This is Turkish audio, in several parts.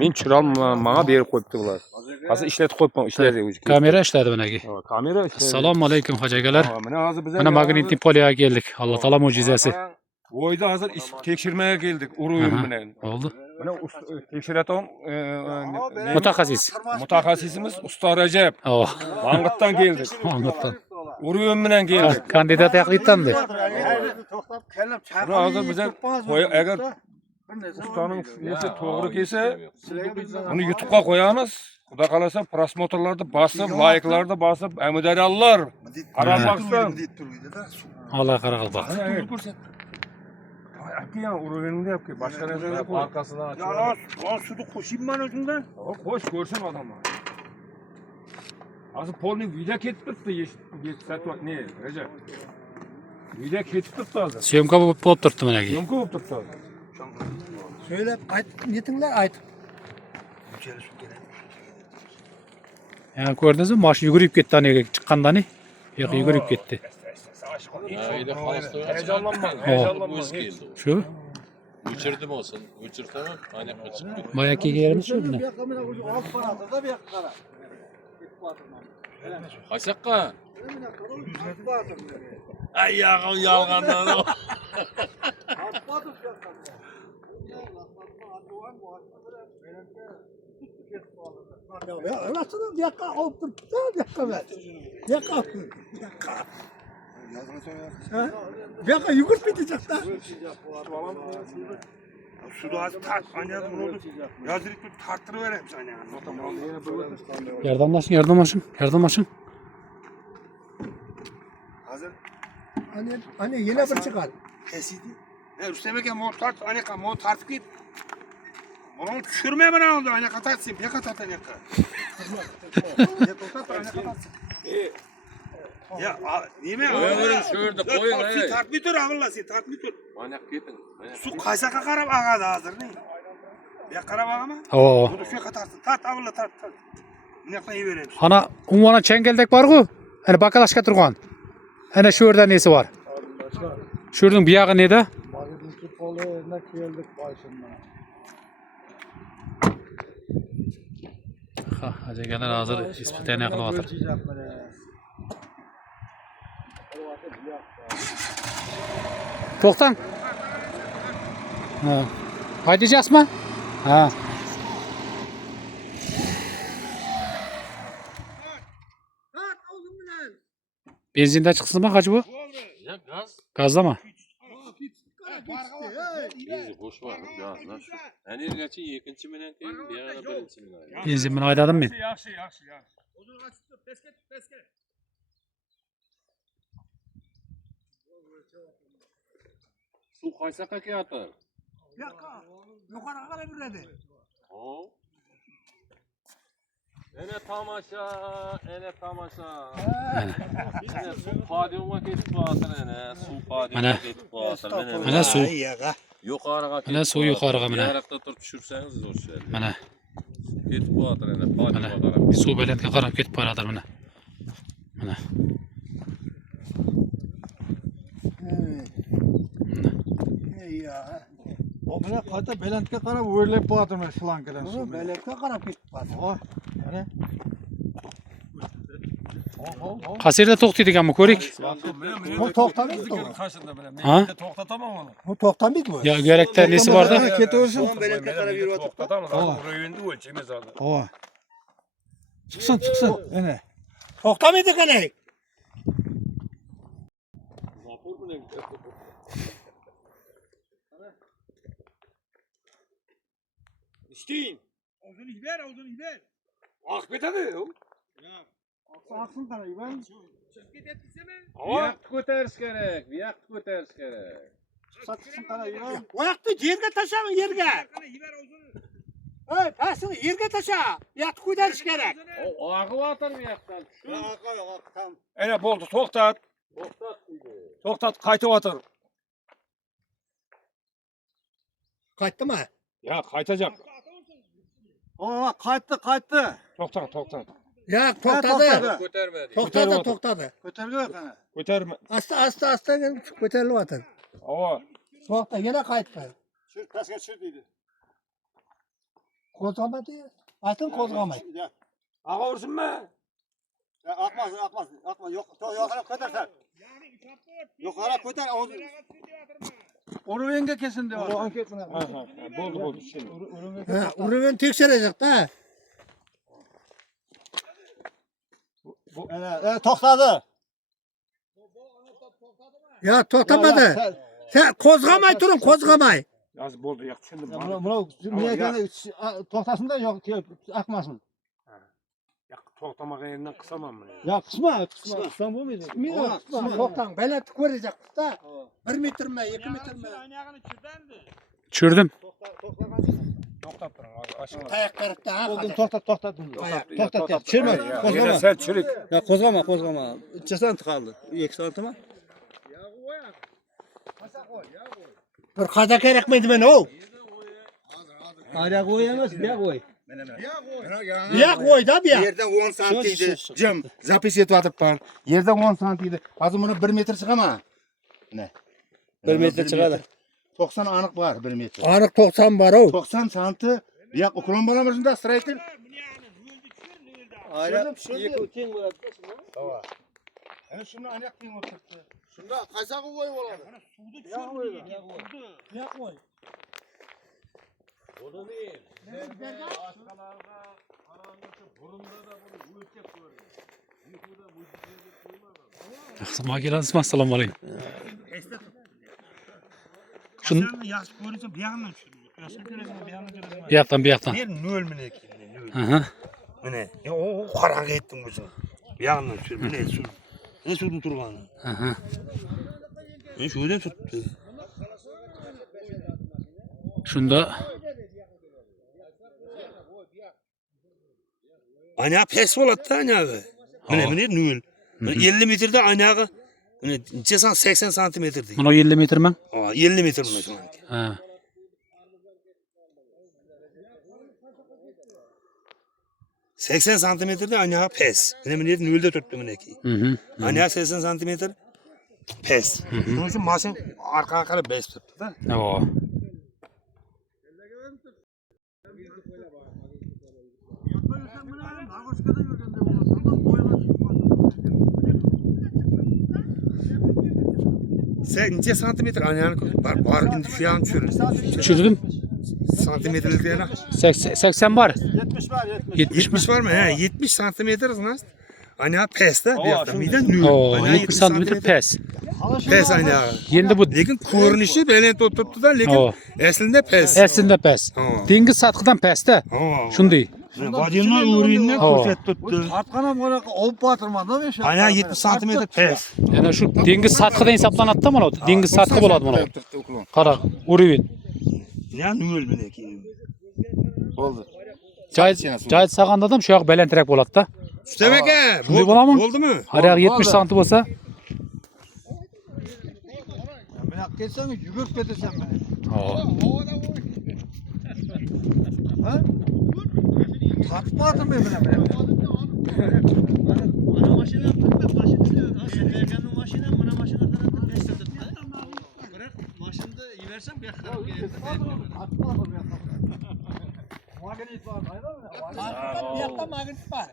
Men tushirolmayman, menga berib qo'yibdi bular. Hozir ishlatib qo'yibman, ishlaydi o'zi. Kamera ishladi bunagi. Kamera ishlaydi. Assalomu alaykum hojiagalar. Mana hozir biz Mana magnitli poliyaga keldik. Alloh taolo mo'jizasi. Voyda hozir tekshirmaya geldik uruyum bilan. Oldu. Mana tekshiratan mutaxassisimiz Usta Rajab. Mang'itdan keldik. Mang'itdan. Uruyum bilan keldik. Kandidat yaqindanmi? Hozir biz agar ustaning nesi to'g'ri kelsa, uni YouTube'ga qo'yamiz. Xudo qalasa prosmotrlarni bosib, like'larni bosib, amudarallar qarab baqsin. Alloh qarab baq. Akıyan uruyumda yap ki başka ne yapıyor? Arkasına aç. Ya sütü koşayım ben özünden. Koş görsün adamı. Azı polni vida ketibdi yetib ne Recep? Vida ketibdi azı. Syomka bo'lib turibdi mana. Syomka bo'lib turibdi azı. Söylep yetinglar ayt. Yani ko'rdingizmi? Mashina yugurib ketdi aniga chiqqandan. Yo'q, yugurib ketdi. Heyecanlanma, heyecanlanma. Şu? Uçurdum olsun. Uçurtamam. Hani kaçıp git. Bayaki yerimiz şu ne? Kaçakka. Ayağım yalgandan o. Nasıl yakka alıp durdu? Yakka ver. Yakka. Yakka yugurt bitecek lan. Suda az tart, ancak bunu yazılıp tarttırıvereyim sana. Yardımlaşın. Hazır. Hani yine bir çıkar. Kesiydi. Üstemek mont tart, aneka mont tartıp git. Onu düşürmeye bana oldu, aneka tartsın, bir katat aneka. Ya, niye mi? Ömrüm şurada koyun Sen tartmı dur, ağırla sen tartmı dur. Manyak gidin. Su kaysaka karab ağadı hazır ne? Bir karab ağa mı? Oo. Bunu şu katarsın, tart ağırla tart. Minaktan iyi vereyim. Ana unvana çengeldek var-ku. Hani bakalaşka turgan. Hani şu yerden nesi var? Şuradan bir yağı neydi? Magnetli poliyana geldik başından. Ha, hojiagalar hazır ispitaniya qilyapti. To'xtang. Ha. Haydayapsizmi? Ha. Benzinda chiqsinmi haj bu? Ya gaz. Gazdami? İyi boş var. Gaz nasıl? Hani gerçi ikinci minen değil, bir yana birinci minen. Benzin bilan haydadim men. Yaxshi. Su kaysaka ki atar. Yakka. Yukarı kadar büredi. Oo. Ene tamaşa. Ene su padyuma ketip batır ene. Su padyuma ketip batır. Mana suv. Yukarıga ketip. Mana suv yukarıga mana. Yarakta turup düşürseniz zor şey. Mana Ketip batır ene. Padyuma qarab. suv beletga qarab ketib boradir mana. Mana. O bile kayta belentke karab öyle batırmış flankadan. Bunu belekte karab ketip batır. O. Hani? Qasirda to'xtaydi ekanmi ko'rik? Bu to'xtamaydi bu. Ha? To'xtatamam onu. Bu to'xtamaydi bu. Ya gerekte nesi vardı? Ketaversin. Belki qarab yurib to'xtatamiz. Uruyunda o'lchaymiz hozir. O. Çıksın. Ene. To'xtamaydi qalay. İsteyin. Ağzını ver. Akbet hadi. Aksın qalay ben. Viyakt ko'tarish kerak. Saksın qalay ben. Oyaqni yerga tashlang yerga. Hey, tasini yerga tasha. Yat ko'tarish kerak. O ag'ib atar viyaqdan. Ene bo'ldi, to'xtat. To'xtat, qaytib o'tir. Qaytdimi? Ya qaytacak. Aa, qaytdi. To'xtat. Ya to'xtadi. Ko'tarmadi. To'xtadi. Ko'targan qana. Ko'tarma. Asta ko'tarilyapti. Ava. To'xta, yana qaytdi. Pastga tushir deydi. Kozgama diye. Aytın kozgamay. Ağa vursun mu? Akmaz. Yok, yukarı koyarsan. Yukarı koyar. Onu yenge kesin diyor. Oldu şimdi. Urun tekşirecek de. Tokladı. Ya toktamadı. Sen kozgamay durun kozgamay. Az boldu yak şimdi. Bunu niye toktasın da yok akmasın. Yak toklamak yerinden kısamam mı? Ya kısma. Kısma bu muydu? Kısma. Toktan belet görecek da. 1 metre mi 2 metre mi? Çürdüm. Toklat durun aşağı. Ayak karıkta ha. Toktat. Toktat. Çirme. Yine sen çürük. Ya kozgama. 2 santim kaldı. 2 santim. Bir kaza gerek miydi ben o? Hala koyamaz, bir koy. Ya koy da bir. Yerden 10 santiydi. Cem, zapis etip var. Yerden 10 santiydi. Hazır bunu 1 metre çıkama. Ne? 1 metre çıkardı. 90 anık var 1 metre. Anık 90 var o. 90 santi. Bir okulun balamasında sıraytın. Hala iki utin var. Yani şunu ayak diyeyim oturttu. Şunda kaçak koy olalım. Ya koy. Makinası assalomu alaykum. Şunu bir yandan bir yaktan. Bir nöl mü ne ki? Aha. Ne? Ya o karanlık ettin kızım. Bir yandan sür. Ne sür? Ne sürdün turbanı? Aha. Ben şöyle tuttu. Şunda Ana pes olattı anağı. Ne nöl. 50 metrede anağı. Ne 80 santimetredi. bunu 50 metre mi? 50 metre bunu şu an. Ha. $80 santimetrede anağı pes. Ne nölde tuttu mu ne ki? Hı. Anağı 80 santimetre pes. Onun için maşın arka bes tuttu da. O. Sen neçe santimetre anağını var indi şu an çürün. Çürdüm. Santimetrelik değil ha. 80 var. 70 mi? 70 var mı? He 70 santimetre nasıl? Anağı pes de bir hafta. Bir de nül. Oo, Anağı 70 santimetre pes. Pes anağı. Şimdi bu Lekin ko'rinishi bilan tuttu da lekin Oo. aslında pes. aslında pes. Oo. Dengiz satqıdan pesda. Shunday. Vadimni o'rindan Oo. ko'rsatdi. Atqanam ona olup batırmadı mı? Anağı 70 santimetre pes. Yana shu dengiz satqıdan hesaplanadi da mana. Dengiz satqı bo'ladi mana. Qara, urivin. Ne nül mü ki? Oldu. Joy saqanda ham shu yoq balandroq bo'ladi da. Demek ki. Shunday bo'ladimi? Oldu mu? Har yoq 70 santi bo'lsa, Ben kessem yugurp ketesem ben. Ha? Tatip batır mı ben? Bir yakta magnet var.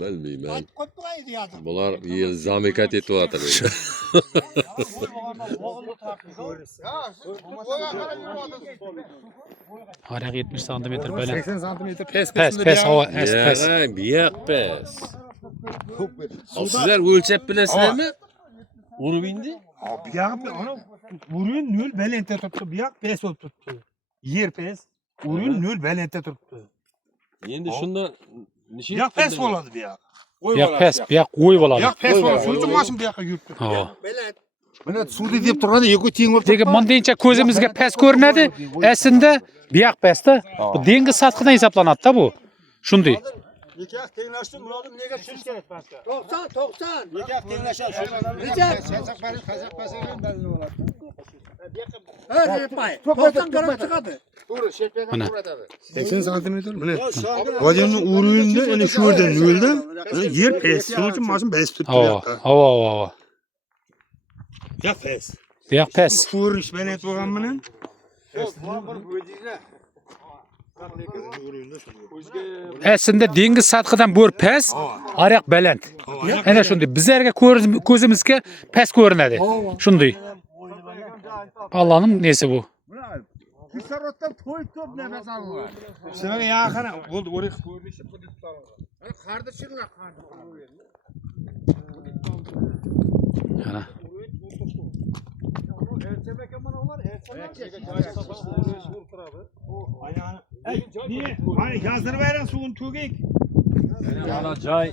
Bilmeyim ben. Koymaydı yazdım. Bunlar zamikat etyapti. har yoq 70 santimetr baland. 80 santimetre pes. Pes, hava, pes. Ya, biyak pes. Sizler ölçep bilesizlermi? Urup indi? Bir yak onu ürün nül belente tuttu. Bir yak pes olup tuttu. Yer pes. Ürün nül belente tuttu. Endi shunda Bir yak pes oladı bir yak. Bu yoq pes, bu yoq qo'y Bir bo'ladi. yak pes oladı. Şunun için maşın bir yakka yürüttü. Ha. Mana suvda deb turganda ego teng bo'lib Lekin mundaycha ko'zimizga pes ko'rinadi. Aslida bu yoq pesda. Bu dengiz satqidan hesaplanadi-da bu. Shunday. Nikah tengleşti Murat'ım nega tushirish kerak pastga? 90. Nikah tengleşadi. Evet, pay. 90 gram çıkardı. Mana 80 santimetre mana. Vajinning uruyunda ana shu yerdan noldan yer pes. Shuning uchun maşın bes tutdi. havo. Yak pes. Bu yoq pes. Ko'rish bilan aytib bo'lgan bilan Aslında dengiz satqidan bo'r past, oyoq baland. Ana shunday bizlarga ko'zimizga past ko'rinadi. Shunday. Allohning nesi bu? Kisarotdan to'y top nefes alırlar. Sizlarga yaqin bo'ldi, o'rik ko'rinishi qilib Kardı çıklar kardı. Ana. Hani yazır veren suyun tügek. Ana joy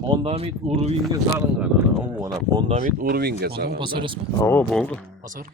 fondament urvinga salingan ana. O ana fondament urvinga salingan. Basarız mı? Ha, bo'ldi. Basar.